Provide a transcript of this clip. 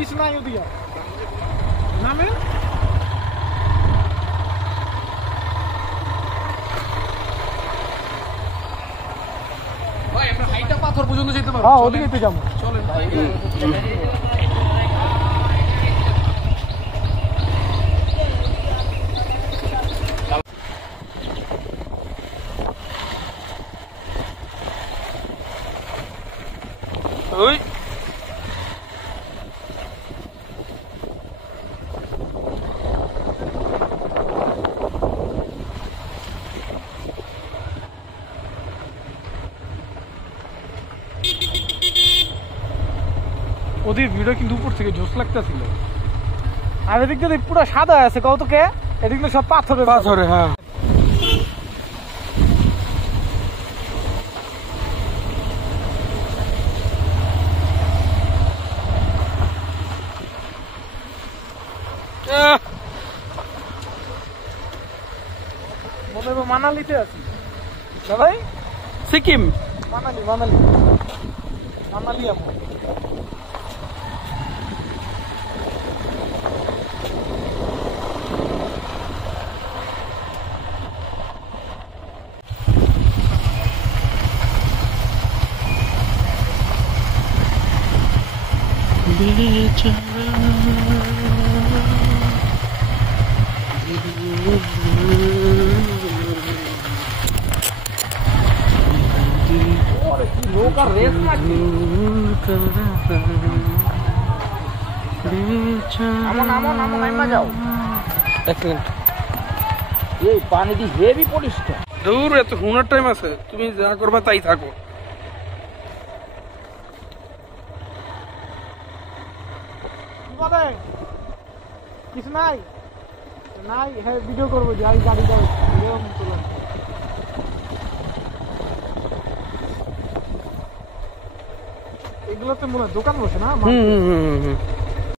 কিছু নাই ওদিকে নামে ভাই আমরা হাইটা পাথর পর্যন্ত যেতে পারবো। হ্যাঁ ওদিকেই তো যাবো, চলেন ভাই। ওই ওদের ভিডিও কিন্তু উপর থেকে জোস লাগতেছিল। আর এদিক দিয়ে পুরো সাদা আছে কতকে, এদিক দিয়ে সব পাথরে পাথরে। হ্যাঁ মানালিতে আছি ভাই, সিকিম মানালি মানালি মানালি আমার। পানি দিয়ে হেভি পরিষ্কার। দূর এত হুনার টাইম আছে, তুমি যা করবা তাই থাকো। কিছু নাই নাই, হ্যাঁ ভিডিও করবো যে গাড়ি যাবে। এগুলোতে মনে হয় দোকান বসে না।